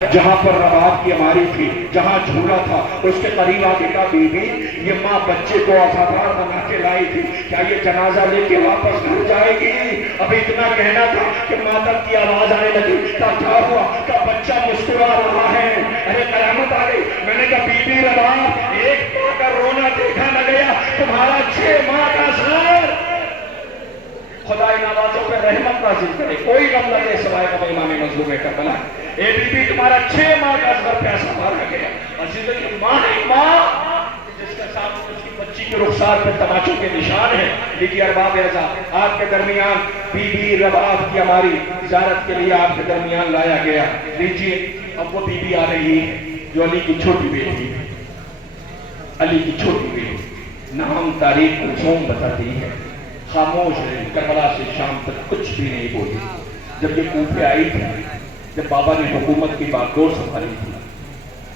جہاں پر رباب کی ہماری تھی، جہاں جھولا تھا، اس کے قریب آ کے کہا بی بی یہ ماں بچے کو آزادار بنا کے لائی تھی، کیا یہ جنازہ لے کے واپس گھر جائے گی؟ اب اتنا کہنا تھا کہ ماتم کی آواز آنے لگی، کیا ہوا؟ کہ بچہ مسکرا رہا ہے۔ ارے قیامت آ گئی۔ میں نے کہا بی بی رباب، ایک ماں کا رونا دیکھا نہ گیا، تمہارا 6 ماہ کا سر خدا ان آوازوں پہ رحمت نازل کرے، کوئی غم نہ دے سوائے اب امام مظلوم کربلا۔ اے بی بی تمہارا 6 ماہ کا اصغر پیسہ مارا گیا۔ عزیزوں یہ ماں ہے، ماں جس کے ساتھ اس کی بچی کے رخسار پہ تماچوں کے نشان ہیں۔ لیکن ارباب اعزا آپ کے درمیان بی بی رباب کی ہماری زیارت کے لیے آپ کے درمیان لایا گیا۔ لیجیے اب وہ بی بی آ رہی ہے جو علی کی چھوٹی بیٹی ہے، علی کی چھوٹی بیٹی، نام تاریخ کلثوم بتاتی ہے، خاموش رہی، کربلا سے شام تک کچھ بھی نہیں بولی۔ جب یہ کوفے آئی تھی، جب بابا نے حکومت کی بات دور سنبھالی تھی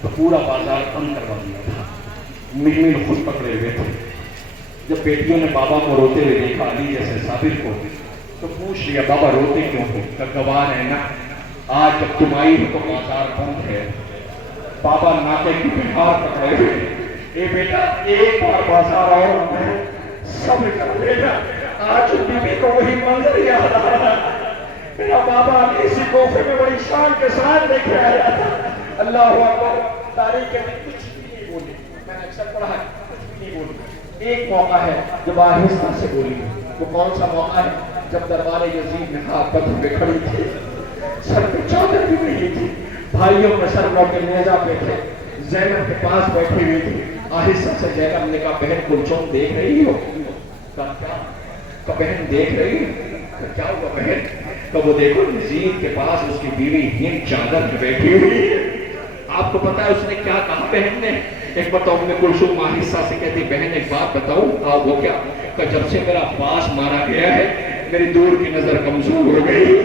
تو پورا بازار بند کروا دیا تھا، مل خود پکڑے ہوئے تھے۔ جب بیٹیوں نے بابا کو روتے ہوئے دیکھا، علی جیسے صابر کو، تو پوچھ لیا بابا روتے کیوں ہو؟ کہ گواہ ہے نا، آج جب تم آئی ہو تو بازار بند ہے۔ بابا ناکے کی بہار پکڑے ہوئے، اے بیٹا ایک بار بازار اور صبر کر لینا۔ آج بی بی کو وہی منظر یاد آ رہا، میرا بابا اسی کوفے میں بڑی شان کے ساتھ لے کے آیا تھا۔ اللہ اکبر، تاریخ کے میں کچھ بھی نہیں بولی، میں نے اکثر پڑھا ہے کچھ بھی نہیں بولی۔ ایک موقع ہے جب آہستہ سے بولی، وہ کون سا موقع ہے؟ جب دربار یزید میں ہاتھ پتھر پہ کھڑی تھی، سر پہ چادر بھی نہیں تھی، بھائیوں کے سر کے نیزہ پہ تھے، زینب کے پاس بیٹھی ہوئی تھی۔ آہستہ سے زینب نے کہا بہن کلثوم دیکھ رہی ہو؟ کہا کیا؟ کہ بہن دیکھ رہی ہے؟ کہ کیا ہوا بہن؟ کہ وہ دیکھو یزید کے پاس اس کی بیوی ہند چادر میں بیٹھی ہوئی ہے۔ آپ کو پتا ہے اس نے کیا کہا بہن نے؟ ایک بات ام کلثوم آہستہ سے کہتی بہن ایک بات بتاؤں؟ وہ کیا؟ کہ جب سے میرا عباس مارا گیا ہے میری دور کی نظر کمزور ہو گئی۔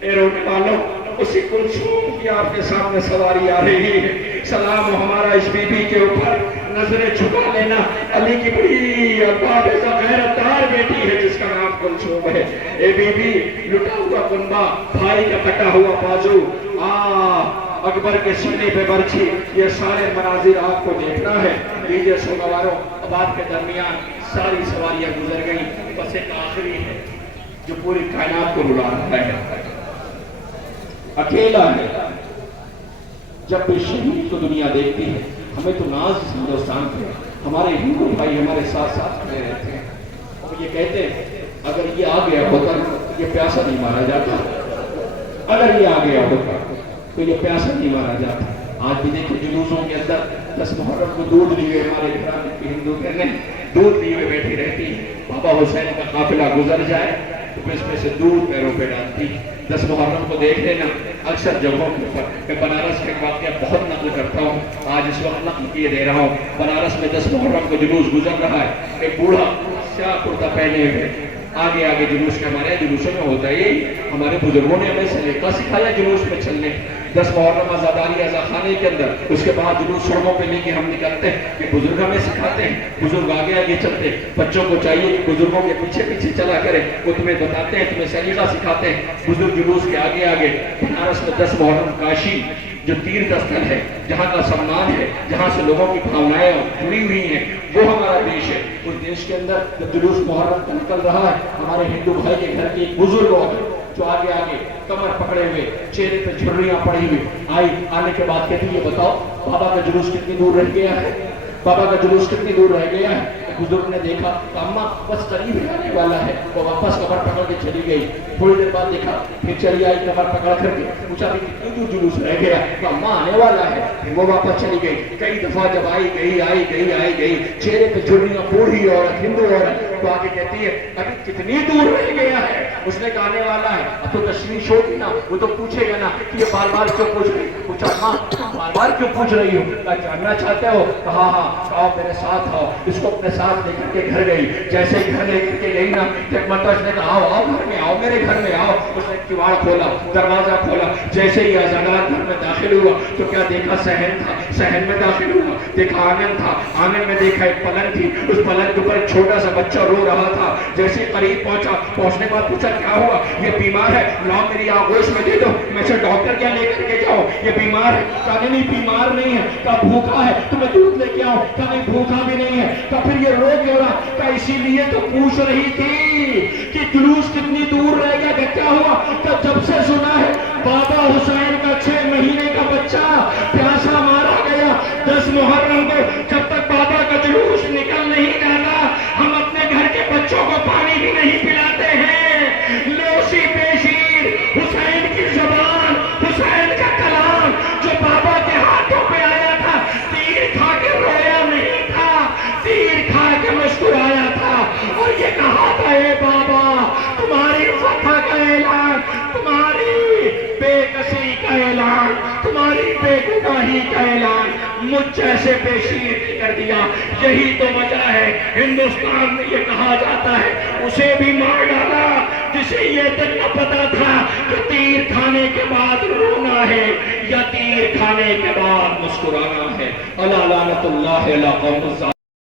اے رونے والوں، اسی کلثوم کی آپ کے سامنے سواری آ رہی ہے۔ سلام ہمارا اس بی بی کے اوپر، نظریں جھکا لینا۔ علی کی بڑی پاکیزہ غیرتدار بیٹی ہے جس کا نام کلثوم ہے۔ اے بی بی، لٹا ہوا کنبا، بھائی کا کٹا ہوا بازو، اکبر کے سینے پہ برچھی، یہ سارے مناظر آپ کو دیکھنا ہے۔ لیجیے سوگواروں، اب آپ کے درمیان ساری سواریاں گزر گئیں، بس ایک آخری ہے جو پوری کائنات کو رلا رہا ہے، اکیلا ہے۔ جب بھی شہید کو دنیا دیکھتی ہے، ہمیں تو ناز اس ہندوستان پہ، ہمارے ہندو بھائی ہمارے ساتھ ساتھ کھڑے رہتے ہیں، وہ یہ کہتے ہیں اگر یہ آ گیا ہوتا یہ پیاسا نہیں مارا جاتا، اگر یہ آ گیا ہوتا تو یہ پیاسا نہیں مارا جاتا۔ آج بھی دیکھیں جلوسوں کے اندر 10 محرم کو دودھ لیے ہمارے گھرانے کے ہندو کہنے دودھ لیے بیٹھی رہتی ہے، بابا حسین کا قافلہ گزر جائے تو اس میں سے دودھ پیروں پہ ڈالتی۔ 10 محرم کو دیکھ لینا اکثر جگہوں کے اوپر، میں بنارس کے واقعہ بہت نقل کرتا ہوں، آج اس وقت نقل کیے دے رہا ہوں۔ بنارس میں 10 محرم کو جلوس گزر رہا ہے، ایک بوڑھا سیاہ کرتا پہنے ہوئے آگے آگے جلوس کے، ہمارے جلوسوں میں ہوتا ہے ہمارے بزرگوں نے ہمیں سلیقہ سکھایا جلوس میں چلنے۔ 10 محرم آزاداری رضا خانے کے اندر، اس کے بعد جلوس سڑکوں پہ لے کے ہم نکلتے ہیں کہ بزرگ ہمیں سکھاتے ہیں، بزرگ آگے آگے چلتے، بچوں کو چاہیے کہ بزرگوں کے پیچھے پیچھے چلا کرے، وہ تمہیں بتاتے ہیں، تمہیں سلیقہ سکھاتے ہیں، بزرگ جلوس کے آگے آگے۔ بنارس میں 10 محرم کاشی جو تیرتھ استھل ہے، جہاں کا سمان ہے، جہاں سے لوگوں کی بھاونائیں جڑی ہوئی ہیں، وہ ہمارا دیش ہے۔ اس دیش کے اندر جب جلوس محرم کا نکل رہا ہے، ہمارے ہندو بھائی کے گھر کے ایک بزرگ عورت جو آگے آگے کمر پکڑے ہوئے، چہرے پہ جھریاں پڑی ہوئی آئی، آنے کے بعد کہتی یہ بتاؤ بابا کا جلوس کتنی دور رہ گیا ہے؟ بابا کا جلوس کتنی دور رہ گیا ہے؟ بزرگ نے دیکھا کہ اماں بس قریب ہی آنے والا ہے، وہ واپس کمر پکڑ کے چلی گئی۔ تھوڑی دیر بعد دیکھا پھر چلی آئی کمر پکڑ کر کے، پوچھا کہ کتنی دور جلوس رہ گیا؟ کہ اماں آنے والا ہے، پھر وہ واپس چلی گئی۔ کئی دفعہ جب آئی گئی، چہرے پہ جھریاں، بوڑھی عورت، ہندو عورت، تو آگے کہتی ہے ابھی کتنی دور رہ گیا ہے؟ اس نے کہا آنے والا ہے۔ اب تو تشویش ہوگی نا، وہ تو پوچھے گا نا کہ یہ بار بار کیوں پوچھ رہی؟ پوچھا ماں بار بار کیوں پوچھ رہی ہو؟ کہا جاننا چاہتے ہو؟ کہا ہاں، آؤ میرے ساتھ آؤ۔ اس کو اپنے ساتھ لے کر کے گھر گئی۔ جیسے ہی گھر لے کر کے گئی نا، ایک مرتبہ اس نے کہا آؤ گھر میں آؤ، میرے گھر میں آؤ۔ اس نے کیواڑ کھولا، دروازہ کھولا، جیسے ہی عزادار گھر میں داخل ہوا تو کیا دیکھا؟ صحن تھا، صحن میں داخل ہوا، دیکھا آنگن تھا، آنگن میں دیکھا ایک پلنگ تھی، اس پلنگ کے اوپر ایک چھوٹا سا بچہ رو رہا تھا. جیسے قریب پہنچنے کے بعد پوچھا کیا ہوا؟ یہ بیمار ہے. لاؤ میری آغوش میں دے دو. میں سے ڈاکٹر کیا لے کر کے جاؤ؟ یہ بیمار ہے. کہا نہیں بیمار نہیں ہے. کہا بھوکا ہے تو میں دودھ لے کے آؤں؟ کہا نہیں بھوکا بھی نہیں ہے. کہا پھر یہ رو کیوں رہا؟ کہا اسی لیے تو پوچھ رہی تھی کہ جلوس کتنی دور رہ گیا. کہ کیا ہوا؟ کہ جب سے سنا ہے بابا حسین کا 6 مہینے کا بچہ پیاسا مارا گیا 10 محرم کو، جب تک بابا کا جلوس نکل نہیں جاتا ہم اپنے گھر کے بچوں کو پانی بھی نہیں پلاتے ہیں. لوسی پیشیر حسین کی زبان، حسین کا کلام جو بابا کے ہاتھوں پہ آیا تھا، تیر کھا کے رویا نہیں تھا، تیر کھا کے مسکرایا تھا اور یہ کہا تھا اے بابا تمہاری فتح کا اعلان، تمہاری بے کسی کا اعلان، تمہاری بے گناہی کا اعلان مجھ جیسے پیشیر نے کر دیا. یہی تو وجہ ہے ہندوستان میں یہ کہا جاتا ہے اسے بھی مار ڈالا جسے یہ تک نہ پتا تھا کہ تیر کھانے کے بعد رونا ہے یا تیر کھانے کے بعد مسکرانا ہے. اللہ لعنت اللہ علی قوم الظالمین.